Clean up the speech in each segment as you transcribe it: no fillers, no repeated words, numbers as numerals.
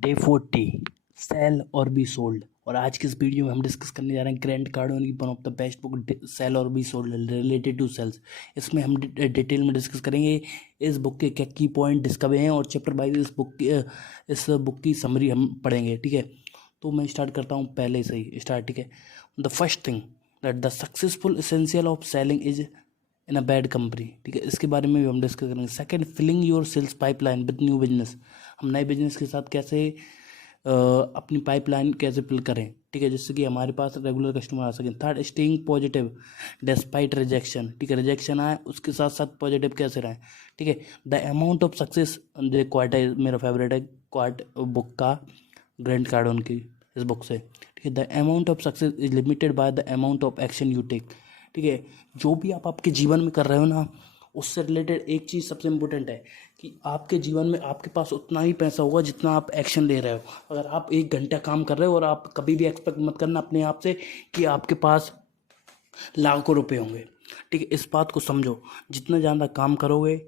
Day 40 cell or be sold. और आज की इस वीडियो में हम डिस्कस करने जा रहे हैं ग्रैंट कार्डोन की one of the best book sale or be sold related to sales. इसमें हम डिटेल में डिस्कस करेंगे इस बुक के क्या की पॉइंट डिस्कवर हैं और चैप्टर वाइज इस बुक की समरी हम पढ़ेंगे। ठीक है, तो मैं स्टार्ट करता हूँ पहले से ही स्टार्ट। ठीक है, the first thing that the successful essential of selling is in a bad company. ठीक है, इसके बारे में भी हम डिस्कस करेंगे। Second, filling your sales pipeline with new business. हम नए बिजनेस के साथ कैसे अपनी पाइपलाइन कैसे फिल करें, ठीक है, जिससे कि हमारे पास रेगुलर कस्टमर आ सकें। Third, staying positive despite rejection. ठीक है, रिजेक्शन आए उसके साथ साथ पॉजिटिव कैसे रहें। ठीक है, the amount of success, quote है मेरा फेवरेट है क्वार्ट बुक का, ग्रैंट कार्डोन की इस बुक से। ठीक है, the amount of success is limited by the amount of action you take. ठीक है, जो भी आप आपके जीवन में कर रहे हो ना, उससे रिलेटेड एक चीज़ सबसे इम्पोर्टेंट है कि आपके जीवन में आपके पास उतना ही पैसा होगा जितना आप एक्शन ले रहे हो। अगर आप 1 घंटा काम कर रहे हो और आप कभी भी एक्सपेक्ट मत करना अपने आप से कि आपके पास लाखों रुपए होंगे। ठीक है, इस बात को समझो, जितना ज़्यादा काम करोगे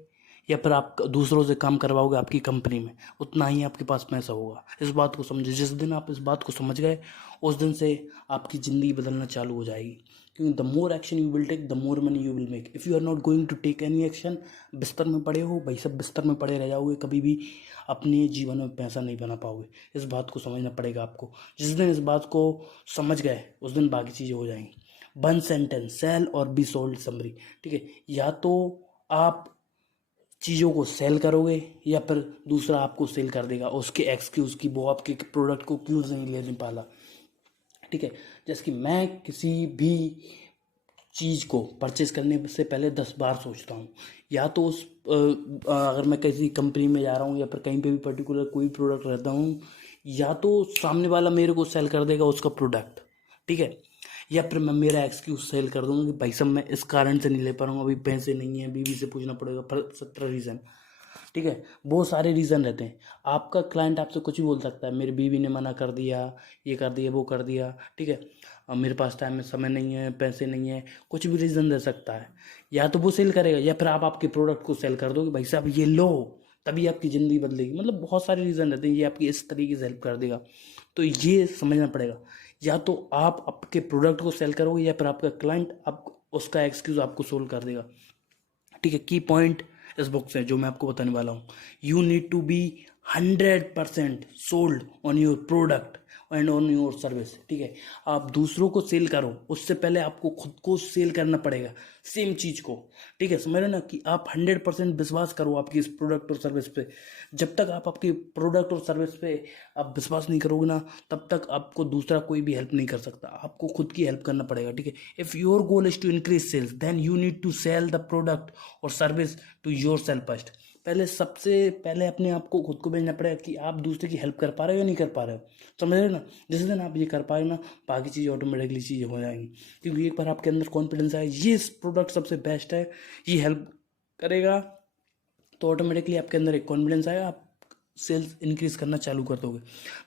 या फिर आप दूसरों से काम करवाओगे आपकी कंपनी में, उतना ही आपके पास पैसा होगा। इस बात को समझो, जिस दिन आप इस बात को समझ गए उस दिन से आपकी ज़िंदगी बदलना चालू हो जाएगी। क्योंकि the more action you will take the more money you will make. If you are not going to take any action, बिस्तर में पड़े हो भाई, सब बिस्तर में पड़े रह जाओगे, कभी भी अपने जीवन में पैसा नहीं बना पाओगे। इस बात को समझना पड़ेगा आपको। जिस दिन इस बात को समझ गए उस दिन बाकी चीज़ें हो जाएंगी। One sentence, cell or be sold summary. ठीक है, या तो आप चीज़ों को सेल करोगे या फिर दूसरा आपको सेल कर देगा उसके एक्सक्यूज़ की वो आपके प्रोडक्ट को क्यों नहीं ले नहीं पाला। ठीक है, जैसे कि मैं किसी भी चीज़ को परचेज करने से पहले 10 बार सोचता हूँ। या तो अगर मैं किसी कंपनी में जा रहा हूँ या फिर कहीं पे भी पर्टिकुलर कोई प्रोडक्ट रहता हूँ, या तो सामने वाला मेरे को सेल कर देगा उसका प्रोडक्ट। ठीक है, या फिर मैं मेरा एक्सक्यूज सेल कर दूंगा कि भाई साहब मैं इस कारण से नहीं ले पा रहा हूँ, अभी पैसे नहीं है, बीवी से पूछना पड़ेगा, 70 रीज़न। ठीक है, बहुत सारे रीज़न रहते हैं। आपका क्लाइंट आपसे कुछ भी बोल सकता है, मेरी बीवी ने मना कर दिया, ये कर दिया, वो कर दिया। ठीक है, अब मेरे पास टाइम में समय नहीं है, पैसे नहीं है, कुछ भी रीज़न दे सकता है। या तो वो सेल करेगा या फिर आप आपके प्रोडक्ट को सेल कर दो कि भाई साहब ये लो, तभी आपकी ज़िंदगी बदलेगी। मतलब बहुत सारे रीज़न रहते हैं, ये आपकी इस तरीके से हेल्प कर देगा। तो ये समझना पड़ेगा, या तो आप आपके प्रोडक्ट को सेल करोगे या फिर आपका क्लाइंट आप उसका एक्सक्यूज आपको सोल्व कर देगा। ठीक है, की पॉइंट इस बुक से जो मैं आपको बताने वाला हूँ, you need to be 100% sold on your product and on your service. ठीक है, आप दूसरों को सेल करो उससे पहले आपको खुद को सेल करना पड़ेगा सेम चीज़ को। ठीक है, समझ रहे ना कि आप 100% विश्वास करो आपकी इस प्रोडक्ट और सर्विस पे। जब तक आप आपके प्रोडक्ट और सर्विस पे आप विश्वास नहीं करोगे ना, तब तक आपको दूसरा कोई भी हेल्प नहीं कर सकता, आपको खुद की हेल्प करना पड़ेगा। ठीक है, if your goal is to increase sales then you need to sell the product or service to your self first. पहले सबसे पहले अपने आप को खुद को बेचना पड़ेगा कि आप दूसरे की हेल्प कर पा रहे हो या नहीं कर पा रहे हो। समझ रहे हो ना, जिस दिन आप ये कर पाए ना, बाकी चीज़ें ऑटोमेटिकली चीज़ें हो जाएंगी। क्योंकि एक बार आपके अंदर कॉन्फिडेंस आए ये प्रोडक्ट सबसे बेस्ट है, ये हेल्प करेगा, तो ऑटोमेटिकली आपके अंदर एक कॉन्फिडेंस आएगा, आप सेल्स इंक्रीज करना चालू कर दोगे।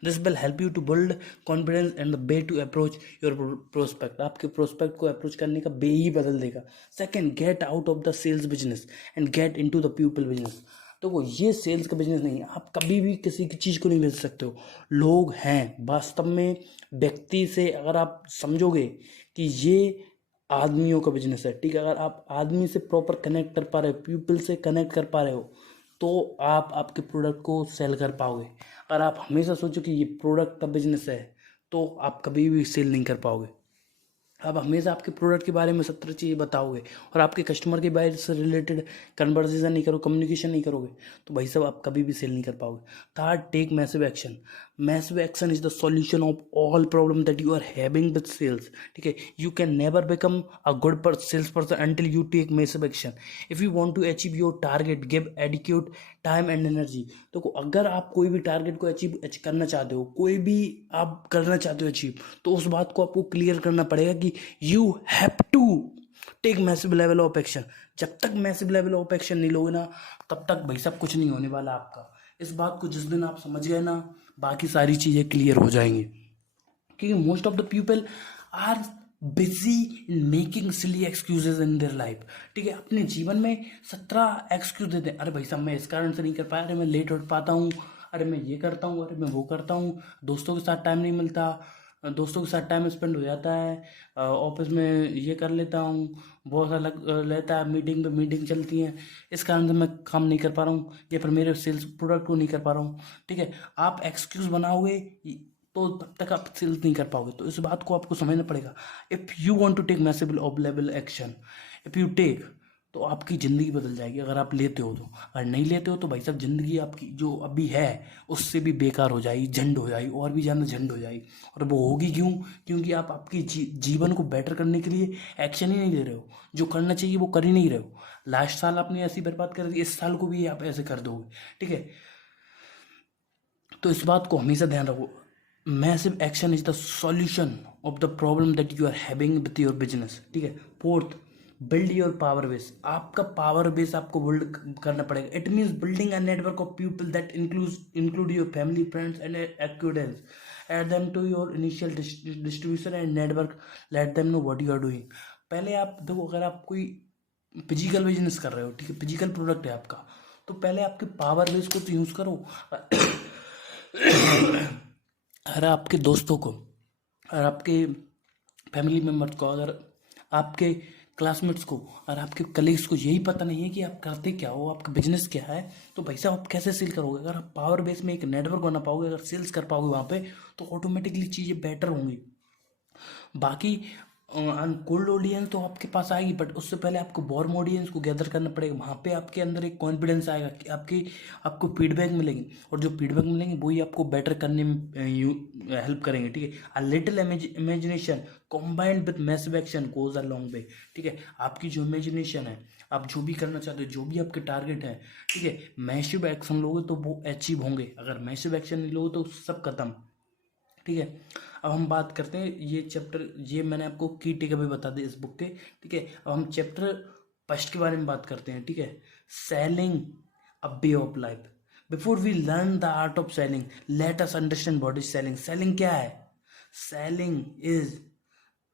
This will help you to build confidence and the way to approach your prospect. आपके प्रोस्पेक्ट को अप्रोच करने का वे ही बदल देगा। Second, get out of the sales business and get into the people business. तो वो ये सेल्स का बिजनेस नहीं है, आप कभी भी किसी की चीज़ को नहीं बेच सकते हो। लोग हैं वास्तव में, व्यक्ति से अगर आप समझोगे कि ये आदमियों का बिजनेस है। ठीक है, अगर आप आदमी से प्रॉपर कनेक्ट कर पा रहे हो, पीपल से कनेक्ट कर पा रहे हो, तो आप आपके प्रोडक्ट को सेल कर पाओगे। अगर आप हमेशा सोचो कि ये प्रोडक्ट का बिजनेस है, तो आप कभी भी सेल नहीं कर पाओगे। आप हमेशा आपके प्रोडक्ट के बारे में 70 चीज़ें बताओगे और आपके कस्टमर के बारे से रिलेटेड कन्वर्सेशन नहीं करोगे, कम्युनिकेशन नहीं करोगे, तो भाई साहब आप कभी भी सेल नहीं कर पाओगे। Third, take massive action. Massive action is the solution of all problem that you are having with sales. ठीक है, you can never become a good sales person until you take massive action. If you want to achieve your target give adequate time and energy. तो अगर आप कोई भी target को achieve करना चाहते हो, कोई भी आप करना चाहते हो अचीव, तो उस बात को आपको क्लियर करना पड़ेगा कि you have to take massive level of action. जब तक मैसिव लेवल ऑफ एक्शन नहीं लोगे ना, तब तक भाई साहब कुछ नहीं होने वाला आपका। इस बात को जिस दिन आप समझ गए ना, बाकी सारी चीज़ें क्लियर हो जाएंगी। क्योंकि most of the people are busy in making silly excuses in their life. ठीक है, अपने जीवन में 17 एक्सक्यूज देते हैं। अरे भाई साहब मैं इस कारण से नहीं कर पाया, अरे मैं लेट उठ पाता हूँ, अरे मैं ये करता हूँ, अरे मैं वो करता हूँ, दोस्तों के साथ टाइम नहीं मिलता, दोस्तों के साथ टाइम स्पेंड हो जाता है, ऑफिस में ये कर लेता हूँ, बहुत अलग रहता है, मीटिंग पे मीटिंग चलती हैं, इस कारण से मैं काम नहीं कर पा रहा हूँ या फिर मेरे सेल्स प्रोडक्ट को नहीं कर पा रहा हूँ। ठीक है, आप एक्सक्यूज़ बनाओगे तो तब तक आप सेल्स नहीं कर पाओगे। तो इस बात को आपको समझना पड़ेगा। If you want to take massive of level action, if you take, तो आपकी ज़िंदगी बदल जाएगी अगर आप लेते हो तो। अगर नहीं लेते हो तो भाई साहब ज़िंदगी आपकी जो अभी है उससे भी बेकार हो जाएगी, झंड हो जाएगी, और भी ज़्यादा झंड हो जाएगी। और वो होगी क्यों? क्योंकि आप आपकी जीवन को बेटर करने के लिए एक्शन ही नहीं ले रहे हो, जो करना चाहिए वो कर ही नहीं रहे हो। लास्ट साल आपने ऐसी बर्बाद कर दी, इस साल को भी आप ऐसे कर दोगे। ठीक है, तो इस बात को हमेशा ध्यान रखो। Massive action is the solution of the problem that you are having with your business. ठीक है, fourth, build your power base. आपका पावर बेस आपको बिल्ड करना पड़ेगा। It means building a network of people that include your family, friends and acquaintances, add them to your initial distribution and network, let them know what you are doing. पहले आप देखो, अगर आप कोई physical business कर रहे हो, ठीक है, फिजिकल प्रोडक्ट है आपका, तो पहले आपके पावर बेस को तो यूज़ करो। अगर आपके दोस्तों को, अगर आपके फैमिली मेम्बर्स को, अगर आपके क्लासमेट्स को, अगर आपके कलीग्स को यही पता नहीं है कि आप करते क्या हो, आपका बिजनेस क्या है, तो भाई साहब आप कैसे सेल करोगे? अगर आप पावर बेस में एक नेटवर्क बना पाओगे, अगर सेल्स कर पाओगे वहाँ पे, तो ऑटोमेटिकली चीज़ें बेटर होंगी। बाकी कोल्ड ऑडियंस तो आपके पास आएगी, बट उससे पहले आपको वार्म ऑडियंस को गैदर करना पड़ेगा। वहाँ पे आपके अंदर एक कॉन्फिडेंस आएगा कि आपको फीडबैक मिलेंगे, और जो फीडबैक मिलेंगे वही आपको बेटर करने में हेल्प करेंगे। ठीक है, a little imagination combined with massive action goes a long way. ठीक है, आपकी जो इमेजिनेशन है, आप जो भी करना चाहते हो, जो भी आपके टारगेट है, ठीक है, मैसिव एक्शन लोगे तो वो अचीव होंगे। अगर मैसिव एक्शन नहीं लोगे तो सब खत्म। ठीक है, अब हम बात करते हैं ये चैप्टर, ये मैंने आपको की टेकअवे बता दी इस बुक के। ठीक है, अब हम चैप्टर फर्स्ट के बारे में बात करते हैं। ठीक है, selling a way of life. Before we learn the art of selling, let us understand what is selling. Selling क्या है? Selling is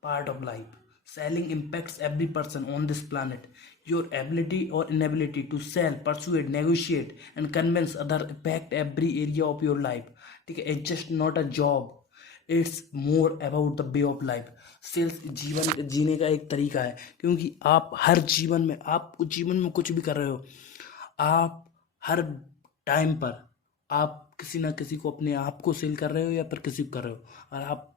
part of life. Selling impacts every person on this planet. Your ability or inability to sell, persuade, negotiate, and convince others impact every area of your life. ठीक है, it's just not a job. It's more about the way of life. Sales जीवन जीने का एक तरीका है, क्योंकि आप हर जीवन में, आप जीवन में कुछ भी कर रहे हो, आप हर टाइम पर आप किसी ना किसी को, अपने आप को सेल कर रहे हो या फिर किसी को कर रहे हो। और आप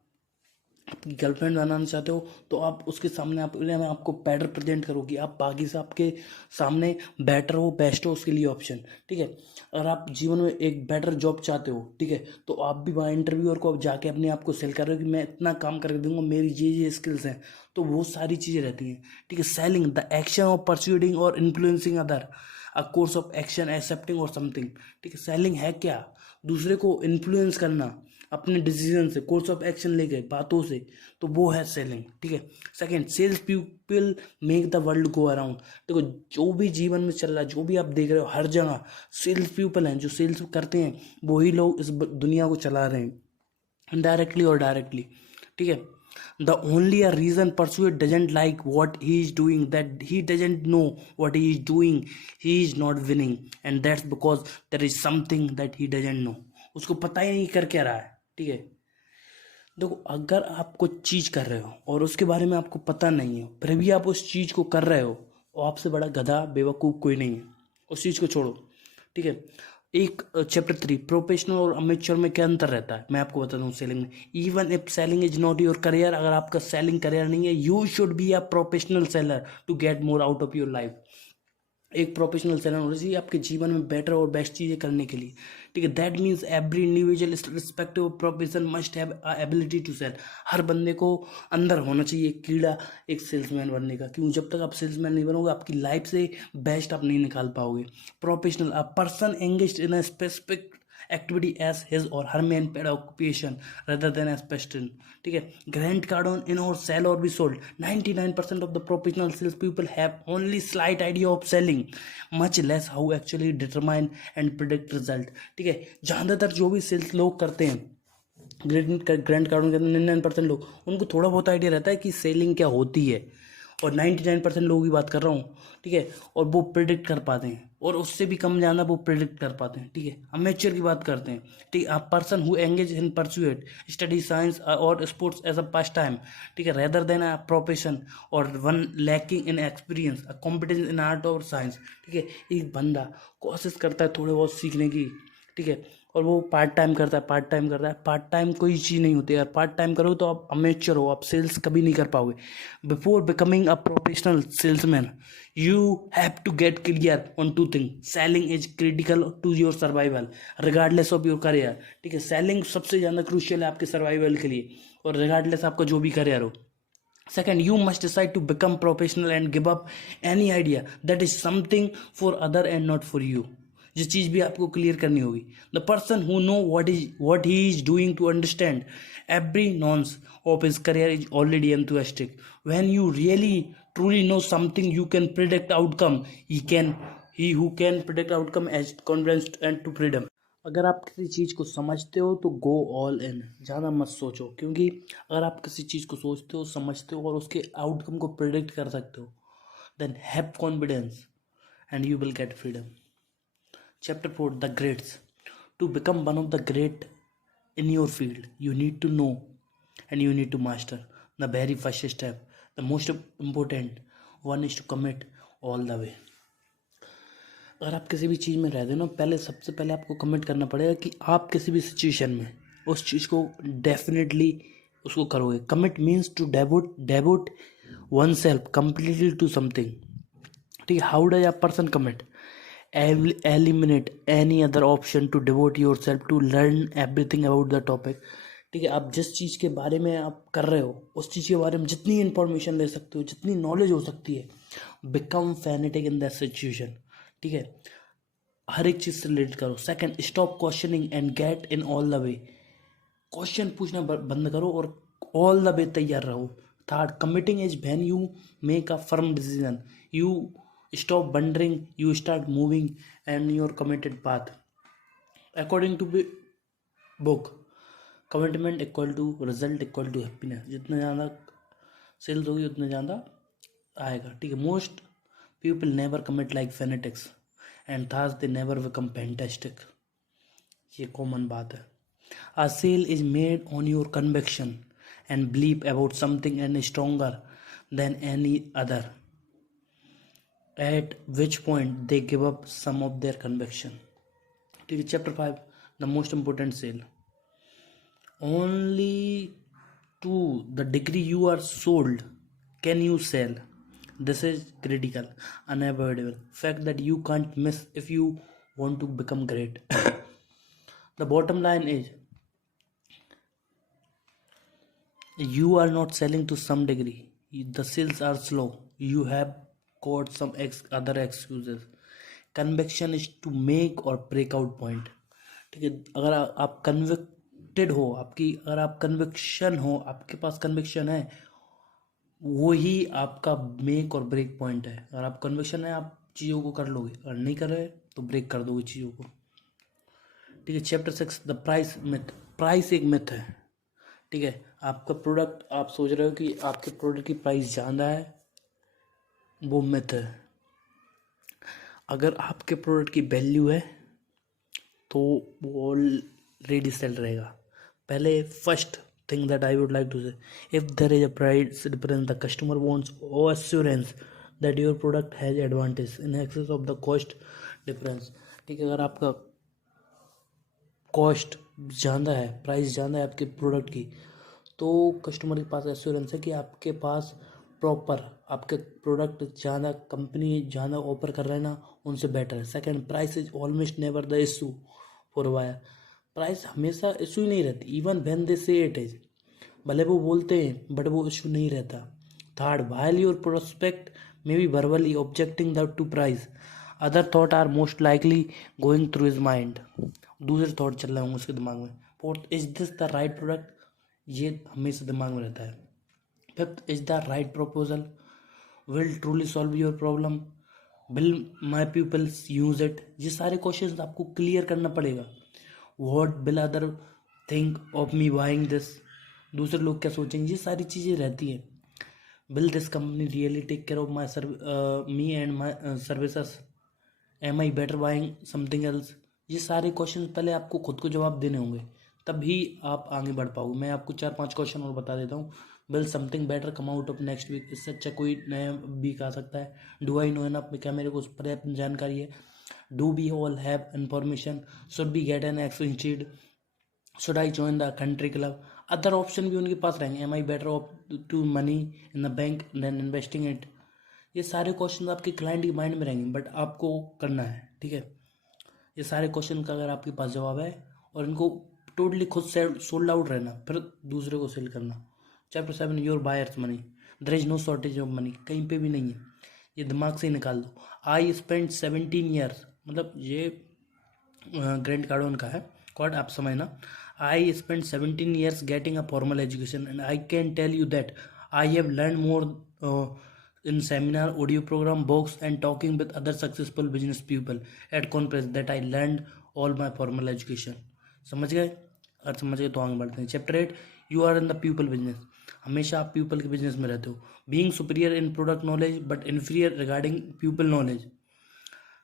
अपनी गर्लफ्रेंड बनाना चाहते हो तो आप उसके सामने आपको बेटर प्रेजेंट करोगी, आप बाकी से आपके सामने बेटर हो, बेस्ट हो, उसके लिए ऑप्शन। ठीक है, अगर आप जीवन में एक बेटर जॉब चाहते हो, ठीक है, तो आप भी वहाँ इंटरव्यूअर को जाके अपने आप को सेल कर रहे हो कि मैं इतना काम करके दूंगा, मेरी ये स्किल्स हैं, तो वो सारी चीज़ें रहती हैं। ठीक है, सेलिंग द एक्शन ऑफ परस्यूडिंग और influencing other, a course of action, accepting और समथिंग। ठीक है, सेलिंग है क्या? दूसरे को इन्फ्लुएंस करना अपने डिसीजन से, कोर्स ऑफ एक्शन लेके, बातों से, तो वो है सेलिंग। ठीक है, second, sales people make the world go around. देखो, जो भी जीवन में चल रहा है, जो भी आप देख रहे हो, हर जगह सेल्स पीपल हैं, जो सेल्स करते हैं वही लोग इस दुनिया को चला रहे हैं, इनडायरेक्टली और डायरेक्टली। ठीक है, the only a reason pursuit doesn't like what he is doing, that he doesn't know what he is doing, he is not winning, and that's because there is something that he doesn't know. उसको पता ही नहीं कर क्या रहा है। ठीक है, देखो, अगर आप कुछ चीज़ कर रहे हो और उसके बारे में आपको पता नहीं है, फिर भी आप उस चीज़ को कर रहे हो, और आपसे बड़ा गधा बेवकूफ़ कोई नहीं है। उस चीज़ को छोड़ो। ठीक है, एक चैप्टर 3, प्रोफेशनल और अमेच्योर में क्या अंतर रहता है, मैं आपको बताता हूँ सेलिंग में। Even if selling is not your career, अगर आपका सेलिंग करियर नहीं है, you should be a professional seller to get more out of your life. एक प्रोफेशनल सेलर होना चाहिए आपके जीवन में बेटर और बेस्ट चीज़ें करने के लिए। ठीक है, that means every individual respective profession must have ability to sell. हर बंदे को अंदर होना चाहिए एक कीड़ा, एक सेल्समैन बनने का, क्यों? जब तक आप सेल्समैन नहीं बनोगे, आपकी लाइफ से बेस्ट आप नहीं निकाल पाओगे। Professional, a person engaged in a specific activity as his or her main paid occupation rather than as passion. ठीक है, Grant Cardone, in or sell or be sold, 99% of the professional sales people have only slight idea of selling, much less how actually determine and predict result. ठीक है, ज़्यादातर जो भी sales लोग करते हैं, ग्रैंड कार्डन के अंदर 99% लोग, उनको थोड़ा बहुत आइडिया रहता है कि सेलिंग क्या होती है, और 99% लोगों की बात कर रहा हूँ, ठीक है, और वो प्रिडिक्ट कर पाते हैं, और उससे भी कम जाना वो प्रिडिक्ट कर पाते हैं, ठीक है। अमेच्योर की बात करते हैं, ठीक है, a person who engage in pursuit study science or sports as a pastime, ठीक है, rather than a profession, or one lacking in experience, a competence in art or science, ठीक है। एक बंदा कोशिश करता है थोड़े बहुत सीखने की, ठीक है, और वो पार्ट टाइम करता है, पार्ट टाइम करता है। पार्ट टाइम कोई चीज़ नहीं होती यार, पार्ट टाइम करो तो आप अमेच्योर हो, आप सेल्स कभी नहीं कर पाओगे। Before becoming a professional salesman you have to get clear on two thing, selling is critical to your survival regardless of your career, ठीक है। सेलिंग सबसे ज़्यादा क्रूशियल है आपके सर्वाइवल के लिए, और रिगार्डलेस आपका जो भी करियर हो। Second, you must decide to become professional and give up any idea that is something for other and not for you. जिस चीज़ भी आपको क्लियर करनी होगी। The person who know what he is doing to understand every nuance of his career is already enthusiastic. When you really truly know something, you can predict outcome. He who can predict outcome as confidence and to freedom. अगर आप किसी चीज़ को समझते हो तो go all in, ज़्यादा मत सोचो, क्योंकि अगर आप किसी चीज़ को सोचते हो, समझते हो और उसके आउटकम को प्रिडिक्ट कर सकते हो, then have confidence and you will get freedom. Chapter 4, the greats. To become one of the great in your field, you need to know and you need to master the very first step. The most important one is to commit all the way. अगर आप किसी भी चीज़ में रहते हो ना, पहले सबसे पहले आपको कमिट करना पड़ेगा कि आप किसी भी सिचुएशन में उस चीज़ को डेफिनेटली उसको करोगे। Commit means to devote oneself completely to something, ठीक है। How does a person commit? Eliminate any other option to devote yourself to learn everything about the topic, ठीक है। आप जिस चीज़ के बारे में आप कर रहे हो उस चीज़ के बारे में जितनी इंफॉर्मेशन ले सकते हो, जितनी नॉलेज हो सकती है, become fanatic in that situation, ठीक है। हर एक चीज़ से रिलेट करो। Second, stop questioning and get in all the way. Question पूछना बंद करो और ऑल द वे तैयार रहो। Third, committing is when you make a firm decision, you stop wondering, you start moving and your committed path according to book. Commitment equal to result equal to happiness. जितना ज़्यादा sales होगी उतना ज़्यादा आएगा, ठीक है। Most people never commit like phonetics and thus they never become fantastic. ये common बात है। A sale is made on your conviction and belief about something and stronger than any other, at which point they give up some of their conviction, ठीक है। Chapter 5, the most important sale. only to the degree you are sold can you sell. This is critical, unavoidable fact that you can't miss if you want to become great. The bottom line is you are not selling to some degree. The sales are slow. You have got some other excuses. Conviction is to make or break out point, ठीक है। अगर आप convicted हो, अगर आप conviction हो, आपके पास conviction है, वो ही आपका मेक और ब्रेक पॉइंट है। अगर आप कन्विक्शन है आप चीज़ों को कर लोगे, अगर नहीं कर रहे तो ब्रेक कर दोगे चीज़ों को, ठीक है। Chapter 6, the price myth. Price एक मिथ है, ठीक है। आपका प्रोडक्ट, आप सोच रहे हो कि आपके प्रोडक्ट की प्राइस ज़्यादा है, वो मिथ है। अगर आपके प्रोडक्ट की वैल्यू है तो वो ऑलरेडी सेल रहेगा। पहले first thing that I would like to say, if there is a price difference, the customer wants assurance that your product has advantage in excess of the cost difference, ठीक है। अगर आपका cost ज़्यादा है, price ज़्यादा है आपके product की, तो कस्टमर के पास एश्योरेंस है कि आपके पास प्रॉपर आपके प्रोडक्ट ज़्यादा, कंपनी ज़्यादा ऑफर कर रहे हैं ना, उनसे बेटर है। Second, price is almost never the issue for wire. Price हमेशा इशू ही नहीं रहती, इवन व्हेन दे से इट इज, भले वो बोलते हैं बट वो इशू नहीं रहता। Third, while your prospect may be verbally objecting the to price, other thought are most likely going through his mind. दूसरे थॉट चल रहे होंगे उसके दिमाग में। Fourth, is this the right product, ये हमेशा दिमाग में रहता है। Fifth, is the right proposal, will truly solve your problem, will my peoples use it. ये सारे क्वेश्चन आपको क्लियर करना पड़ेगा। What will other think of me buying this, दूसरे लोग क्या सोचेंगे, ये सारी चीज़ें रहती हैं। Will this company really take care of my me and my services, am I better buying something else. ये सारे क्वेश्चन पहले आपको खुद को जवाब देने होंगे, तभी आप आगे बढ़ पाओगे। मैं आपको 4-5 क्वेश्चन और बता देता हूँ। Will something better come out of next week, इससे अच्छा कोई नया वीक आ सकता है। डू आई नो एनफ, क्या मेरे को उस पर्याप्त जानकारी है। Do we all have information, should be get an exchange, should I join the country club. Other option भी उनके पास रहेंगे। Am I better off to money in the bank than investing it. ये सारे क्वेश्चन आपके client के mind में रहेंगे, बट आपको करना है, ठीक है। ये सारे क्वेश्चन का अगर आपके पास जवाब है और इनको टोटली खुद से सोल्ड आउट रहना, फिर दूसरे को सेल करना। Chapter 7 your buyers money, there is no shortage of money, कहीं पे भी नहीं है, ये दिमाग से ही निकाल दो। आई स्पेंड 17 ईयर्स, मतलब ये ग्रैंड कार्डोन का है कॉड, आप समझना। I spend 17 years getting a formal education and I can tell you that I have learn more in seminar, audio program, books, and talking with other successful business people at conference that I learned all my formal education। समझ गए? अगर समझ गए तो आगे बढ़ते हैं। Chapter 8 you are in the people business, हमेशा आप पीपल के बिजनेस में रहते हो। Being superior in product knowledge but inferior regarding people knowledge,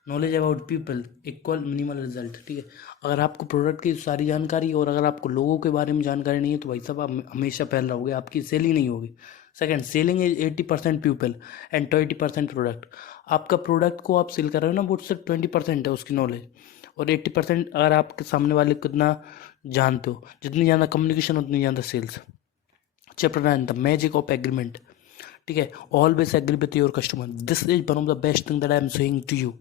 knowledge about people equal minimal result, ठीक है। अगर आपको प्रोडक्ट की सारी जानकारी और अगर आपको लोगों के बारे में जानकारी नहीं है तो भाई साहब आप हमेशा फैल रहोगे, आपकी सेल ही नहीं होगी। Second, selling is 80% people and 20% product. आपका प्रोडक्ट को आप सेल कर रहे हो ना, वो सिर्फ 20% है उसकी नॉलेज, और 80% अगर आपके सामने वाले को कितना जानते हो। जितनी ज़्यादा कम्युनिकेशन उतनी ज़्यादा sales. Chapter 9 the magic of agreement, ठीक है। Always agree with your customer, this is one of the best thing that I am saying to you.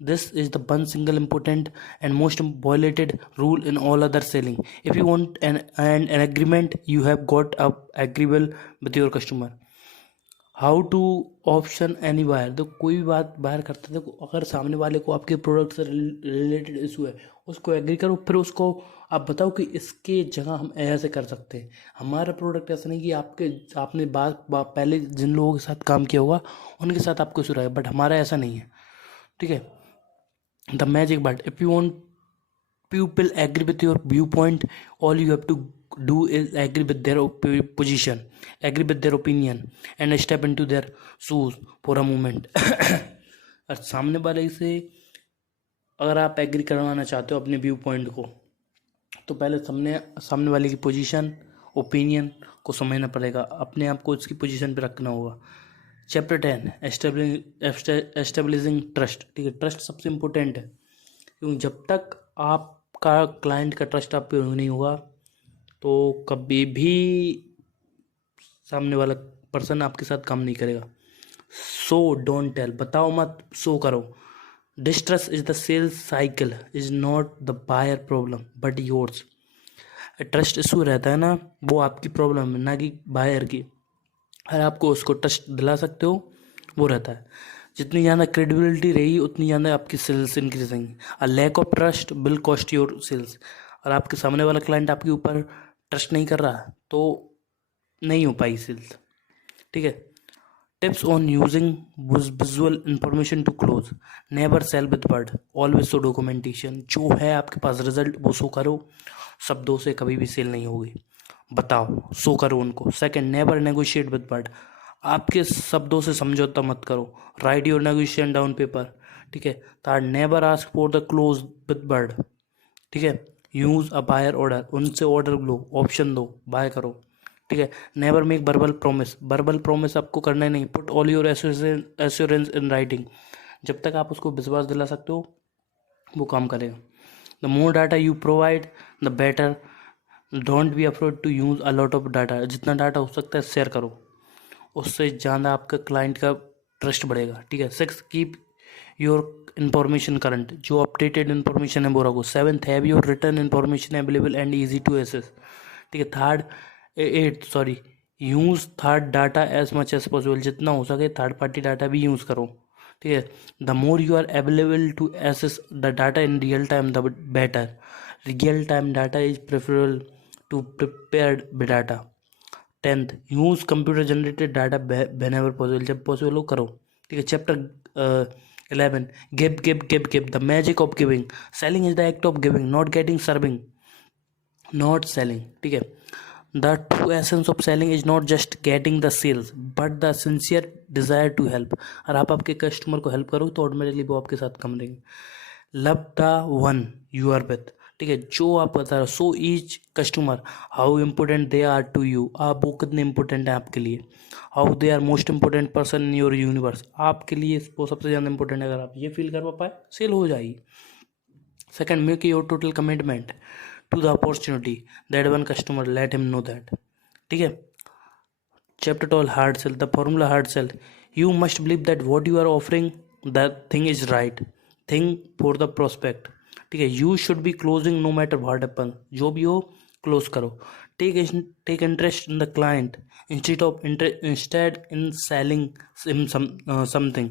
This is the one single important and most violated rule in all other selling. If you want an agreement, you have got up agreeable with your customer. How to option any buyer, तो कोई भी बात बाहर करते थे, अगर सामने वाले को आपके प्रोडक्ट से रिलेटेड इशू है उसको एग्री करो, फिर उसको आप बताओ कि इसके जगह हम ऐसे कर सकते हैं। हमारा प्रोडक्ट ऐसा नहीं कि आपने पहले जिन लोगों के साथ काम किया होगा उनके साथ आपको इशू रहेगा, बट हमारा ऐसा नहीं है, ठीक है। The magic but if you want people agree with your viewpoint, all you have to do is agree with their position, agree with their opinion and step into their shoes for a moment। और सामने वाले से अगर आप agree करवाना चाहते हो अपने व्यू पॉइंट को, तो पहले सामने वाले की पोजीशन, ओपिनियन को समझना पड़ेगा, अपने आप को उसकी पोजीशन पे रखना होगा। चैप्टर 10 एस्टेब्लिशिंग ट्रस्ट, ठीक है। ट्रस्ट सबसे इम्पोर्टेंट है, क्योंकि जब तक आपका क्लाइंट का ट्रस्ट आप पे नहीं होगा तो कभी भी सामने वाला पर्सन आपके साथ काम नहीं करेगा। सो डोंट टेल, बताओ मत, सो करो। Distrust is the sales cycle, is not the buyer problem but yours. Trust issue रहता है ना, वो आपकी प्रॉब्लम है ना कि बायर की। अगर आपको उसको ट्रस्ट दिला सकते हो वो रहता है। जितनी ज़्यादा क्रेडिबिलिटी रहेगी उतनी ज़्यादा आपकी सेल्स इंक्रीज होंगी। A lack of trust will cost your sales. और आपके सामने वाला क्लाइंट आपके ऊपर ट्रस्ट नहीं कर रहा तो नहीं हो पाई सेल्स, ठीक है। Tips on using visual information to close, never sell with word, always show documentation. जो है आपके पास रिजल्ट वो शो करो, शब्दों से कभी भी सेल नहीं होगी, बताओ, शो करो उनको। Second, never negotiate with word, आपके शब्दों से समझौता मत करो, right your negotiation down paper, ठीक है। Third, never ask for the close with word, ठीक है। यूज अ बायर ऑर्डर, उनसे ऑर्डर लो, ऑप्शन दो, बाय करो, ठीक है। Never make verbal promise, verbal promise आपको करना ही नहीं। Put all your assurance in writing, जब तक आप उसको विश्वास दिला सकते हो वो काम करेगा। The more data you provide the better, don't be afraid to use a lot of data, जितना डाटा हो सकता है शेयर करो, उससे ज़्यादा आपका क्लाइंट का ट्रस्ट बढ़ेगा, ठीक है। 6, कीप योर इन्फॉर्मेशन करंट, जो अपडेटेड इन्फॉर्मेशन है वो रखो। 7, have your return information available and easy to access, ठीक है। 8 use third data as much as possible, जितना हो सके थर्ड पार्टी डाटा भी यूज़ करो, ठीक है। The more you are available to access the data in real time the better, real time data is preferable to prepared data. 10th, use computer generated data whenever possible, जब possible हो करो, ठीक है। Chapter 11, give the magic of giving, selling is the act of giving not getting serving, not selling, ठीक है। The true essence of selling is not just getting the sales but the sincere desire to help. और आप आपके customer को help करो तो automatically वो आपके साथ कम रहेंगे। Love the one you are with, ठीक है, जो आप बता रहे हो। So each customer how important they are to you, आप वो कितने इंपॉर्टेंट हैं आपके लिए। How they are most important person in your universe, आपके लिए वो सबसे ज़्यादा इंपॉर्टेंट है। अगर आप ये फील कर पाए सेल हो जाएगी। Second, make your total commitment to the opportunity that one customer, let him know that, ठीक है। Chapter 12 hard sell, the formula hard sell, you must believe that what you are offering the thing is right thing for the prospect, ठीक है। You should be closing no matter what happen, जो भी हो close करो। Take interest in the client instead in selling something.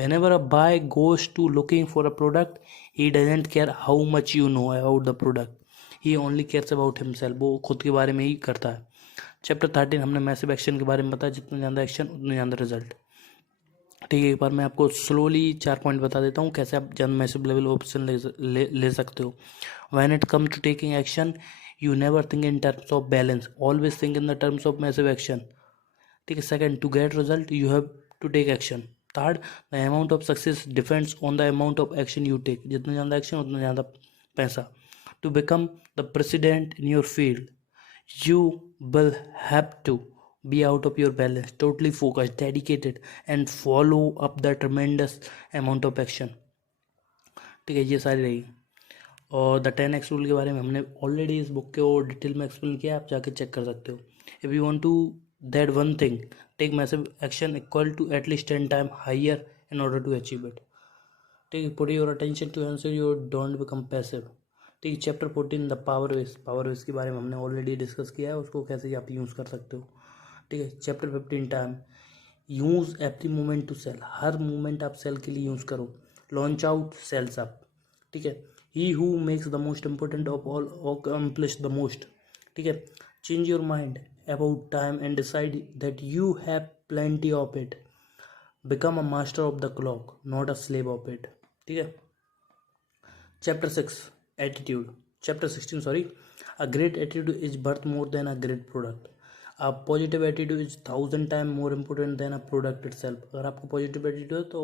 Whenever a buyer goes to looking for a product, he doesn't care how much you know about the product. He only cares about himself. वो खुद के बारे में ही करता है। Chapter 13 हमने massive action के बारे में बताया, जितना ज़्यादा एक्शन उतना ज़्यादा रिजल्ट, ठीक है। एक बार मैं आपको स्लोली 4 पॉइंट बता देता हूँ कैसे आप ज़्यादा मैसिव लेवल ऑप्शन ले सकते हो। When it comes to taking action, you never think in terms of balance, always think in the terms of massive action, ठीक है। Second, to get result you have to take action. Third, the amount of success depends on the amount of action you take, जितना ज़्यादा action उतना ज़्यादा पैसा। To become the president in your field you will have to be out of your balance, totally focused, dedicated and follow up the tremendous amount of action, ठीक है। ये सारी रही। और द 10x रूल के बारे में हमने ऑलरेडी इस बुक के और डिटेल में एक्सप्लेन किया, आप जाके चेक कर सकते हो। If you want to that one thing, take massive action equal to at least 10 time higher in order to achieve it, ठीक है। Put your attention to answer your don't become passive, ठीक है। चैप्टर 14 द पावर वेज के बारे में हमने already discuss किया है, उसको कैसे आप यूज़ कर सकते हो, ठीक है। Chapter 15 time, use every moment to sell, हर मोमेंट आप सेल के लिए यूज़ करो। लॉन्च आउट सेल्स अप, ठीक है। He who makes the most important of all accomplish the most, ठीक है। Change your mind about time and decide that you have plenty of it. Become a master of the clock, not a slave of it, ठीक है। Chapter 6 attitude, chapter 16 sorry, a great attitude is birth more than a great product. A positive attitude is 1000 time more important then a product itself. अगर आपको positive attitude है तो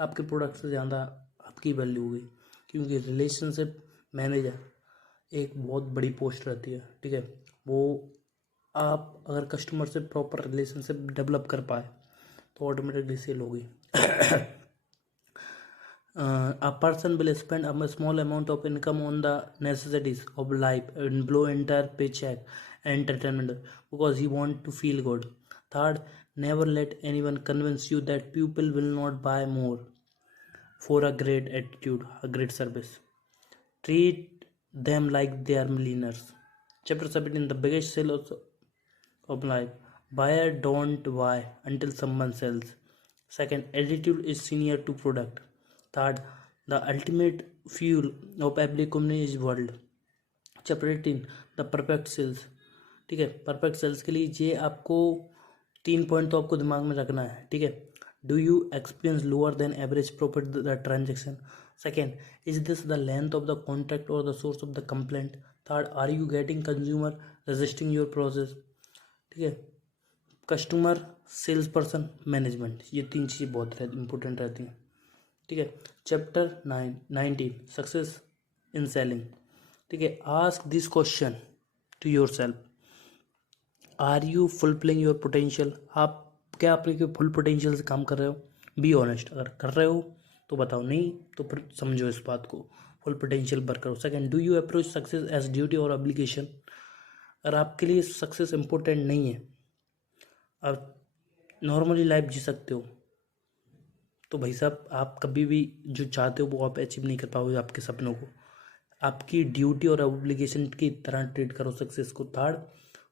आपके product से ज़्यादा आपकी वैल्यू होगी, क्योंकि रिलेशनशिप मैनेजर एक बहुत बड़ी पोस्ट रहती है, ठीक है। वो आप अगर कस्टमर से प्रॉपर रिलेशनशिप डेवलप कर पाए तो ऑटोमेटिकली सेल होगी। A person will spend a small amount of income on the necessities of life and blow entire paycheck and entertainment because he want to feel good. Third, never let anyone convince you that people will not buy more for a great attitude, a great service. Treat them like they are millionaires. Chapter 17, the biggest sales of life. Buyer don't buy until someone sells. Second, attitude is senior to product. Third, the ultimate fuel of every company is world. Chapter 18 the perfect sales, ठीक है। Perfect sales के लिए ये आपको 3 point तो आपको दिमाग में रखना है, ठीक है। Do you experience lower than average profit the transaction. Second, is this the length of the contract or the source of the complaint. Third, are you getting consumer resisting your process, ठीक है। Customer, sales person, management, ये 3 चीज़ें बहुत important रहती हैं, ठीक है। Chapter 19 success in selling, ठीक है। Ask this question to your self, are you fulfilling your potential. आप क्या अपने फुल पोटेंशियल से काम कर रहे हो। बी ऑनेस्ट, अगर कर रहे हो तो बताओ, नहीं तो फिर समझो इस बात को, फुल पोटेंशियल पर करो। Second, do you approach success as duty और ऑब्लिगेशन। अगर आपके लिए सक्सेस इंपॉर्टेंट नहीं है, आप नॉर्मली लाइफ जी सकते हो, तो भाई साहब आप कभी भी जो चाहते हो वो आप अचीव नहीं कर पाओगे। आपके सपनों को आपकी ड्यूटी और ऑब्लिगेशन की तरह ट्रीट करो सक्सेस को। Third,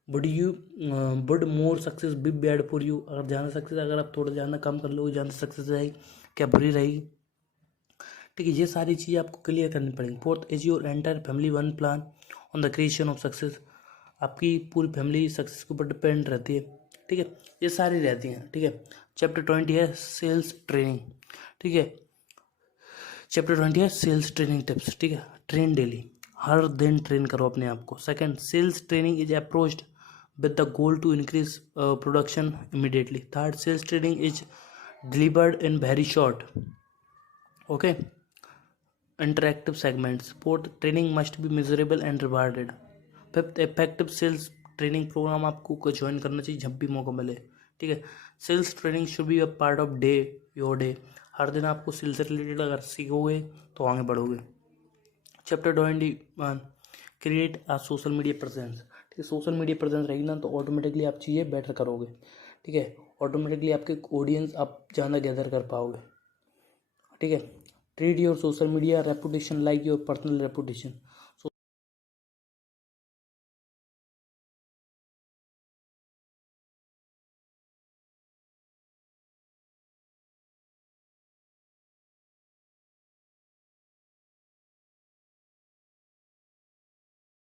would more success be bad for you. अगर ज़्यादा सक्सेस, अगर आप थोड़ा ज़्यादा कम कर लो, ज़्यादा सक्सेस रहेगी क्या बुरी रहेगी, ठीक है। ये सारी चीज़ें आपको क्लियर करनी पड़ेंगी। Fourth, is your entire family one plan on the creation of success. आपकी पूरी फैमिली सक्सेस के ऊपर डिपेंड रहती है, ठीक है। ये सारी रहती हैं, ठीक है। चैप्टर 20 है सेल्स ट्रेनिंग, ठीक है। चैप्टर 20 है सेल्स ट्रेनिंग टिप्स, ठीक है। ट्रेन डेली, हर दिन ट्रेन करो अपने आप को। Second, sales training is approached with the goal to increase production immediately. Third, sales training is delivered in very short, okay, interactive segments. Fourth, training must be measurable and rewarded. Fifth, effective sales training programme आपको join करना चाहिए जब भी मौका मिले, ठीक है। Sales training should be a part of day, your day. हर दिन आपको सेल्स से रिलेटेड अगर सीखोगे तो आगे बढ़ोगे। Chapter 21, create a social media presence. ठीक है, सोशल मीडिया प्रेजेंस रहेगी ना तो ऑटोमेटिकली आप चीज़ें बेटर करोगे, ठीक है। ऑटोमेटिकली आपके ऑडियंस आप ज़्यादा गैदर कर पाओगे, ठीक है। Treat your social media reputation like your personal reputation.